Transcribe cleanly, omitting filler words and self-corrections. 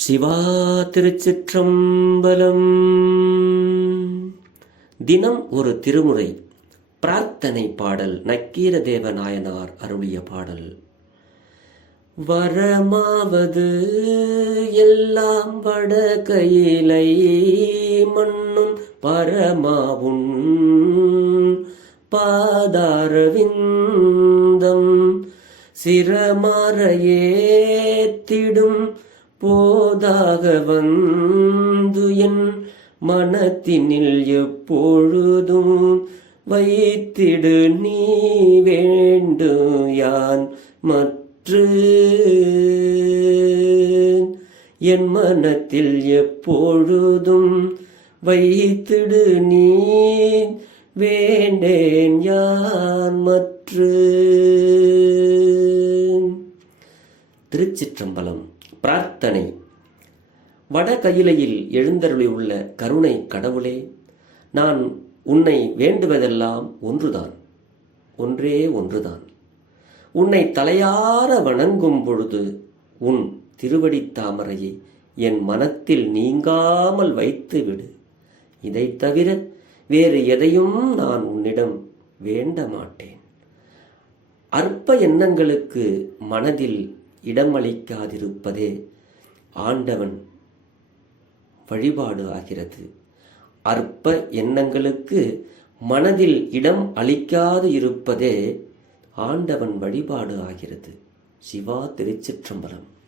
சிவா திருச்சிற்றம்பலம். தினம் ஒரு திருமுறை பிரார்த்தனை பாடல். நக்கீரதேவ நாயனார் அருளிய பாடல். வரமாவது எல்லாம் வட கையிலை மண்ணும் பரமாவும் பாதாரவிந்தம் சிரமறையேத்திடும் போதாக வந்து என் மனத்தினில் எப்பொழுதும் வைத்திடு நீ வேண்டு யான் மற்று என் மனத்தில் எப்பொழுதும் வைத்திடு நீ வேண்டேன் யான் மற்று. திருச்சிற்றம்பலம். பிரார்த்தனை. வட கையிலையில் எழுந்தருளியுள்ள கருணை கடவுளே, நான் உன்னை வேண்டுவதெல்லாம் ஒன்றுதான், ஒன்றே ஒன்றுதான். உன்னை தலையார வணங்கும் பொழுது உன் திருவடித் தாமரையை என் மனத்தில் நீங்காமல் வைத்து விடு. இதை தவிர வேறு எதையும் நான் உன்னிடம் வேண்ட மாட்டேன். அற்ப எண்ணங்களுக்கு மனதில் இடமளிக்காதிருப்பதே ஆண்டவன் வழிபாடு ஆகிறது. அற்ப எண்ணங்களுக்கு மனதில் இடம் அளிக்காது இருப்பதே ஆண்டவன் வழிபாடு ஆகிறது. சிவா திருச்சிற்றம்பலம்.